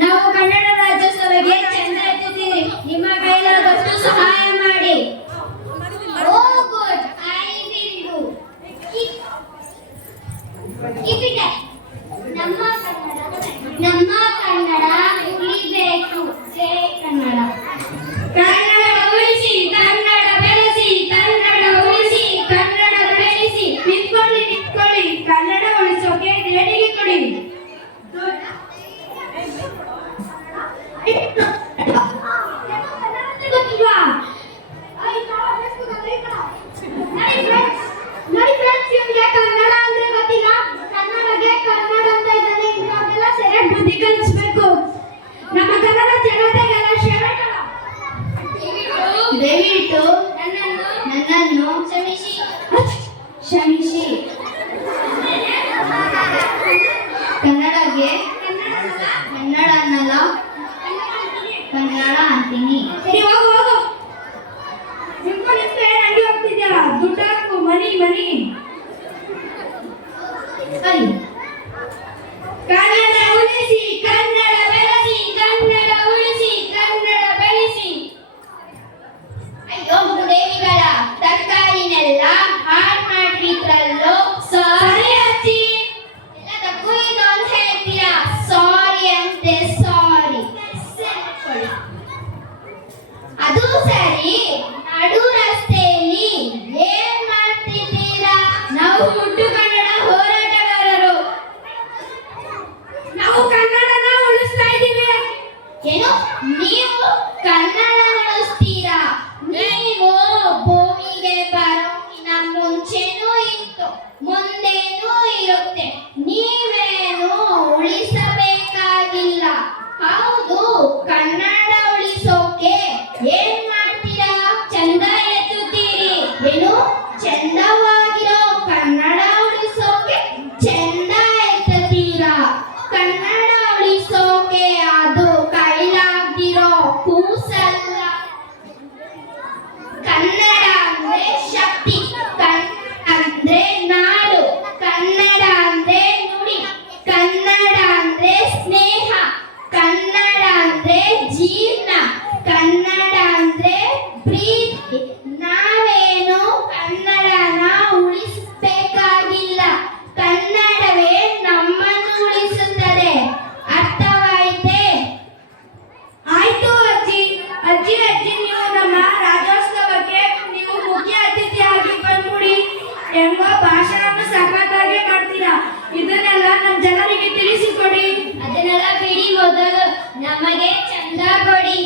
ನಾವು ಕನ್ನಡ ರಾಜ್ಯೋತ್ಸವಕ್ಕೆ ಚಂದ ಎತ್ತುತ್ತೀರಿ. ನಿಮ್ಮ ಕೈಲಾದಷ್ಟು ಸಹಾಯ ಮಾಡಿ. Oh good, I will do. Keep it up. ನಮ್ಮ ಕನ್ನಡ ಉಳಿಬೇಕು. ಜೈ ಕನ್ನಡ. ಕನ್ನಡ ಉಳಿಸಿ, ಕನ್ನಡ ಬೆಳೆಸಿ, ಕನ್ನಡ ಉಳಿಸಿ, ಕನ್ನಡ ಬೆಳೆಸಿ. ನಿಂತ್ಕೊಳ್ಳಿ, ಕನ್ನಡ ಉಳಿಸೋಕೆ ದೇಣಿಗೆ ಕೊಡಿ. ನೋಡಿ ಫ್ರೆಂಡ್ಸ್, ಇವ್ರಿಗೆ ಕನ್ನಡ ಅಂದ್ರೆ ಗೊತ್ತಿಲ್ಲ. ಕನ್ನಡಗೆ ಕನ್ನಡ ಅಂತ ಇದ್ದಾನೆ. ಇವ್ರಿಗೆಲ್ಲ ಸರಿಯಾಗಿ ಬುದ್ಧಿ ಕಲಿಸ್ಬೇಕು. ನಮ್ಮ ಕನ್ನಡ ಜಗತ್ತಿಗೆಲ್ಲ ಶರಣರ. ದಯವಿಟ್ಟು ನನ್ನನ್ನು ಕ್ಷಮಿಸಿ. ಕನ್ನಡಗೆ ಕನ್ನಡ ಅನ್ನಲ್ಲ, ಕನ್ನಡ ಅಂತೀನಿ. ಸರಿ, ಹೋಗು. ನಂಗೆ ಹೋಗ್ತಿದ್ಯಾ? ದುಡ್ಡು ಹಾಕು. ಮನಿ ಸರಿ. ಕನ್ನಡ ಉಳಿಸಿ, ಕನ್ನಡ ಬೆಳೆಸಿ, ಕನ್ನಡ ಉಳಿಸಿ, ಕನ್ನಡ ಬೆಳೆಸಿ. ಅಯ್ಯೋ ದೇವಿಗಳ ತರಕಾರಿನೆಲ್ಲ ಹಾಳು ಮಾಡಿದ್ರಲ್ಲೋ. ಸಾರಿ ಅಜ್ಜಿ. ಎಲ್ಲದಕ್ಕೂ ಇನ್ನೊಂದು ಹೇಳ್ತೀರಾ? ಸಾರಿ ಅಂತೆ, ಸಾರಿ. ಅದು ಸರಿ, ನಡು ರಸ್ತೆಯಲ್ಲಿ ಏನ್ ಮಾಡ್ತಿದ್ದೀರಾ? ನಾವು ಹುಟ್ಟು ಕನ್ನಡ ಹೋರಾಟಗಾರರು. ನಾವು ಕನ್ನಡನ ಉಳಿಸ್ತಾ ಇದ್ದೀವಿ. ಏನು? ನೀವು ಕನ್ನಡ ಉಳಿಸ್ತೀರಾ? ನೀವು ಭೂಮಿಗೆ ಬರೋಕಿನ ಮುಂಚೆನೂ ಇತ್ತು, ಮುಂದೇನೂ ಇರುತ್ತೆ. ನೀವೇನು ಉಳಿಸಬೇಕಾಗಿಲ್ಲ. ಹೌದು, ಕನ್ನಡ ಉಳಿಸೋಕೆ ಏನ್ ಮಾಡ್ತೀರಾ? ಚಂದ ಎತ್ತುತ್ತೀರಿ. ಏನು? ಚಂದವಾಗಿರೋ ಕನ್ನಡ ಉಳಿಸೋಕೆ ಚಂದ ಎತ್ತುತ್ತೀರಾ? ಕನ್ನಡ ಉಳಿಸೋಕೆ ಅದು ಕೈಲಾಗ್ದಿರೋ ಕೂಸಲ್ಲ. ಕನ್ನಡ ಅಂದ್ರೆ ಶಕ್ತಿ, ಕನ್ನಡ ಅಂದ್ರೆ ನಾಡು, ಕನ್ನಡ ಅಂದ್ರೆ ನುಡಿ, ಕನ್ನಡ ಅಂದ್ರೆ ಸ್ನೇಹ, ಕನ್ನಡ ಅಂದ್ರೆ ಜೀವನ, ಕನ್ನಡ ಅಂದ್ರೆ ಪ್ರೀತಿ. ನಾವೇನು ಕನ್ನಡನ ಉಳಿಸಬೇಕಾಗಿಲ್ಲ. ಕನ್ನಡವೇ ನಮ್ಮನ್ನು ಉಳಿಸುತ್ತದೆ. ಅರ್ಥವಾಯ್ತೆ? ಆಯ್ತು ಅಜ್ಜಿ. ನೀವು ನಮ್ಮ ರಾಜ್ಯೋತ್ಸವಕ್ಕೆ ನೀವು ಮುಖ್ಯ ಅತಿಥಿಯಾಗಿ ಬಂದ್ಬಿಡಿ. ಎಂಬ ಭಾಷಣವನ್ನು ಸಖತ್ತಾಗಿ ಮಾಡ್ತೀರಾ. ಇದನ್ನೆಲ್ಲ ನಮ್ಮ ಜನರಿಗೆ ತಿಳಿಸಿಕೊಡಿ. ಅದನ್ನೆಲ್ಲ ಬಿಡಿ, ಮೊದಲು ನಮಗೆ ಚಂದ ಕೊಡಿ.